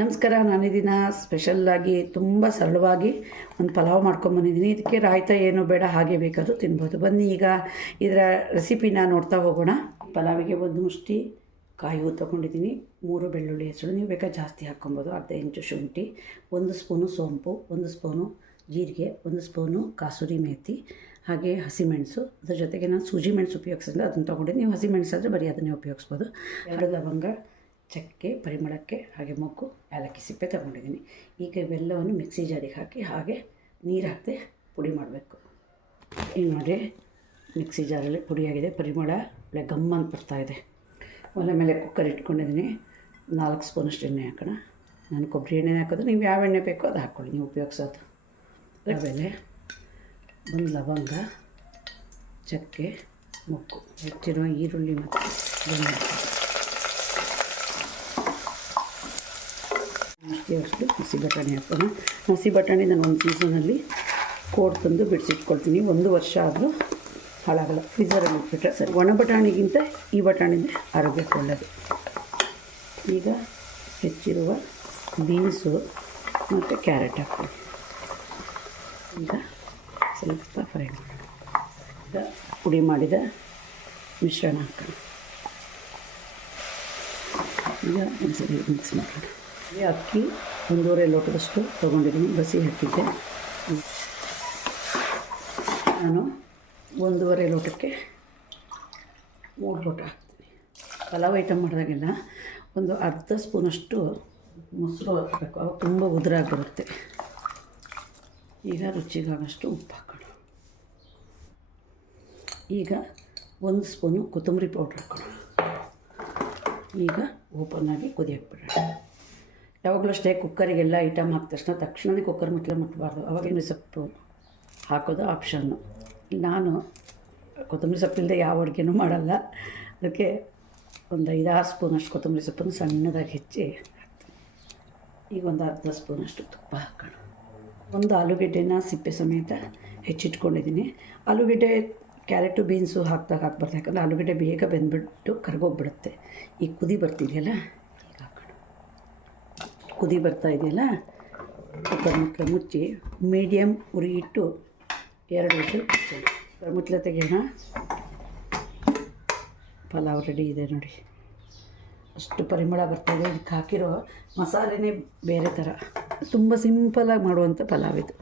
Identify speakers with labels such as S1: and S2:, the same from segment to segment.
S1: ನಮಸ್ಕಾರ ನಾನು ದಿನ ಸ್ಪೆಷಲ್ಲಾಗಿ ತುಂಬ ಸರಳವಾಗಿ ಒಂದು ಪಲಾವ್ ಮಾಡ್ಕೊಂಬಂದಿದ್ದೀನಿ ಇದಕ್ಕೆ ರಾಯ್ತ ಏನು ಬೇಡ, ಹಾಗೆ ಬೇಕಾದರೂ ತಿನ್ಬೋದು. ಬನ್ನಿ ಈಗ ಇದರ ರೆಸಿಪಿನ ನೋಡ್ತಾ ಹೋಗೋಣ. ಪಲಾವಿಗೆ ಒಂದು ಮುಷ್ಟಿ, ಕಾಯಿ ಹೂ ತೊಗೊಂಡಿದ್ದೀನಿ ಮೂರು ಬೆಳ್ಳುಳ್ಳಿ ಹೆಸರು. ನೀವು ಬೇಕಾ ಜಾಸ್ತಿ ಹಾಕ್ಕೊಬೋದು. ಅರ್ಧ ಇಂಚು ಶುಂಠಿ, ಒಂದು ಸ್ಪೂನು ಸೋಂಪು, ಒಂದು ಸ್ಪೂನು ಜೀರಿಗೆ, ಒಂದು ಸ್ಪೂನು ಕಾಸೂರಿ ಮೇಥಿ ಹಾಗೆ ಹಸಿಮೆಣಸು. ಅದ್ರ ಜೊತೆಗೆ ನಾನು ಸೂಜಿ ಮೆಣಸು ಉಪಯೋಗಿಸಿದ್ರೆ ಅದನ್ನು ತೊಗೊಂಡಿದ್ದೀನಿ. ನೀವು ಹಸಿಮೆಣಸು ಆದರೆ ಬರೀ ಅದನ್ನೇ ಉಪಯೋಗಿಸ್ಬೋದು. ಎರಡು ಲವಂಗ ಚಕ್ಕೆ, ಪರಿಮಳಕ್ಕೆ ಹಾಗೆ ಮೊಗ್ಗು, ಏಲಕ್ಕಿ ಸಿಪ್ಪೆ ತಗೊಂಡಿದ್ದೀನಿ. ಈಗ ಇವೆಲ್ಲವನ್ನು ಮಿಕ್ಸಿ ಜಾರಿಗೆ ಹಾಕಿ ಹಾಗೆ ನೀರು ಹಾಕದೆ ಪುಡಿ ಮಾಡಬೇಕು. ಈಗ ನೋಡಿ, ಮಿಕ್ಸಿ ಜಾರಲ್ಲಿ ಪುಡಿಯಾಗಿದೆ ಪರಿಮಳ ಒಳ್ಳೆ ಗಮ್ ಅಂತ ಬರ್ತಾಯಿದೆ ಒಲೆ ಮೇಲೆ ಕುಕ್ಕರ್ ಇಟ್ಕೊಂಡಿದ್ದೀನಿ. ನಾಲ್ಕು ಸ್ಪೂನಷ್ಟು ಎಣ್ಣೆ ಹಾಕೋಣ. ನಾನು ಕೊಬ್ಬರಿ ಎಣ್ಣೆ ಹಾಕೋದು. ನೀವು ಯಾವ ಎಣ್ಣೆ ಬೇಕೋ ಅದು ಹಾಕ್ಕೊಳ್ಳಿ. ನೀವು ಉಪಯೋಗಿಸೋದು. ಆಮೇಲೆ ಒಂದು ಲವಂಗ, ಚಕ್ಕೆ, ಮೊಗ್ಗು, ಹೆಚ್ಚಿರುವ ಈರುಳ್ಳಿ ಮತ್ತು ಬೆಳ್ಳುಳ್ಳಿ. ಅಷ್ಟೇ ಅಷ್ಟು ಹಸಿ ಬಟಾಣಿ ಹಾಕೋಣ. ಹಸಿ ಬಟಾಣಿ ನಾನು ಒಂದು ಸೀಸನಲ್ಲಿ ಕೋಡ್ ತಂದು ಬಿಡಿಸಿಟ್ಕೊಳ್ತೀನಿ. ಒಂದು ವರ್ಷ ಆದರೂ ಹಾಳಾಗಲ್ಲ. ಫ್ರೀಸರಲ್ಲಿ ಇಟ್ಬಿಟ್ರೆ ಸರಿ. ಒಣ ಬಟಾಣಿಗಿಂತ ಈ ಬಟಾಣಿನೇ ಆರೋಗ್ಯಕ್ಕೆ ಒಳ್ಳೆಯದು ಈಗ ಹೆಚ್ಚಿರುವ ಬೀನ್ಸು ಮತ್ತು ಕ್ಯಾರೆಟ್ ಹಾಕ್ತೀನಿ. ಈಗ ಸ್ವಲ್ಪ ಫ್ರೈ ಮಾಡೋಣ. ಈಗ ಪುಡಿ ಮಾಡಿದ ಮಿಶ್ರಣ ಹಾಕೋಣ. ಈಗ ಒಂದ್ಸರಿ ಮಿಕ್ಸ್ ಮಾಡೋಣ. ಅಕ್ಕಿ ಒಂದೂವರೆ ಲೋಟದಷ್ಟು ತೊಗೊಂಡಿದ್ದೀನಿ. ಬಸಿ ಹಾಕಿದ್ದೆ. ನಾನು ಒಂದೂವರೆ ಲೋಟಕ್ಕೆ ಮೂರು ಲೋಟ ಹಾಕ್ತೀನಿ. ಪಲಾವ್ ಐಟಮ್ ಮಾಡಿದಾಗೆಲ್ಲ ಒಂದು ಅರ್ಧ ಸ್ಪೂನಷ್ಟು ಮೊಸರು ಹಾಕಬೇಕು. ಅವಾಗ ತುಂಬ ಉದುರಾಗಿ ಬರುತ್ತೆ ಈಗ ರುಚಿಗಾಗಷ್ಟು ಉಪ್ಪು ಹಾಕೋಣ. ಈಗ ಒಂದು ಸ್ಪೂನು ಕೊತ್ತಂಬರಿ ಪೌಡ್ರ್ ಹಾಕೋಣ. ಈಗ ಓಪನ್ ಆಗಿ ಕುದಿಯಕ್ಕೆ ಬಿಡೋಣ. ಯಾವಾಗಲೂ ಅಷ್ಟೇ ಕುಕ್ಕರಿಗೆಲ್ಲ ಐಟಮ್ ಹಾಕಿದ ತಕ್ಷಣ ತಕ್ಷಣವೇ ಕುಕ್ಕರ್ ಮುಟ್ಟಲೆ ಮುಟ್ಟಬಾರ್ದು ಅವಾಗಿನ ಸೊಪ್ಪು ಹಾಕೋದು ಆಪ್ಷನ್ನು. ನಾನು ಕೊತ್ತಂಬರಿ ಸೊಪ್ಪಿಲ್ಲದೆ ಯಾವ ಅಡುಗೆನೂ ಮಾಡಲ್ಲ. ಅದಕ್ಕೆ ಒಂದು ಐದಾರು ಸ್ಪೂನಷ್ಟು ಕೊತ್ತಂಬರಿ ಸೊಪ್ಪನ್ನು ಸಣ್ಣದಾಗಿ ಹೆಚ್ಚಿ ಈಗ ಒಂದು ಅರ್ಧ ಸ್ಪೂನಷ್ಟು ತುಪ್ಪ ಹಾಕೋಣ. ಒಂದು ಆಲೂಗೆಡ್ಡೆನ ಸಿಪ್ಪೆ ಸಮೇತ ಹೆಚ್ಚಿಟ್ಕೊಂಡಿದ್ದೀನಿ. ಆಲೂಗೆಡ್ಡೆ, ಕ್ಯಾರೆಟು, ಬೀನ್ಸು ಹಾಕ್ದಾಗ ಹಾಕ್ಬಾರ್ದು. ಯಾಕಂದರೆ ಆಲೂಗೆಡ್ಡೆ ಬೇಗ ಬೆಂದ್ಬಿಟ್ಟು ಕರ್ಗೋಗ್ಬಿಡುತ್ತೆ. ಈಗ ಕುದಿ ಬರ್ತಿದೆಯಲ್ಲ? ಕುದಿ ಬರ್ತಾ ಇದೆಯಲ್ಲ? ಕುಕ್ಕರ್ ಮುಟ್ಲ ಮುಚ್ಚಿ ಮೀಡಿಯಮ್ ಉರಿ ಇಟ್ಟು ಎರಡು ವಿಷಲ್ ಮುಚ್ಚೋಣ ಮುಟ್ಲ ತೆಗೆಯೋಣ. ಪಲಾವ್ ರೆಡಿ ಇದೆ ನೋಡಿ. ಅಷ್ಟು ಪರಿಮಳ ಬರ್ತಾಯಿದೆ ಇದಕ್ಕೆ ಹಾಕಿರೋ ಮಸಾಲೆನೇ ಬೇರೆ ಥರ. ತುಂಬ ಸಿಂಪಲಾಗಿ ಮಾಡುವಂಥ ಪಲಾವ್ ಇದು.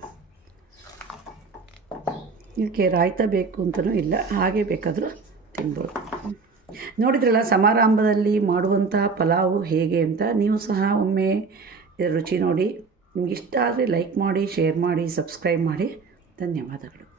S1: ಇದಕ್ಕೆ ರಾಯ್ತ ಬೇಕು ಅಂತಲೂ ಇಲ್ಲ. ಹಾಗೆ ಬೇಕಾದರೂ ತಿನ್ಬೋದು. ನೋಡಿದ್ರಲ್ಲ, ಸಮಾರಂಭದಲ್ಲಿ ಮಾಡುವಂತಹ ಪಲಾವು ಹೇಗೆ ಅಂತ ನೀವು ಸಹ ಒಮ್ಮೆ ರುಚಿ ನೋಡಿ. ನಿಮ್ಗೆ ಇಷ್ಟ ಆದರೆ ಲೈಕ್ ಮಾಡಿ ಶೇರ್ ಮಾಡಿ ಸಬ್ಸ್ಕ್ರೈಬ್ ಮಾಡಿ. ಧನ್ಯವಾದಗಳು.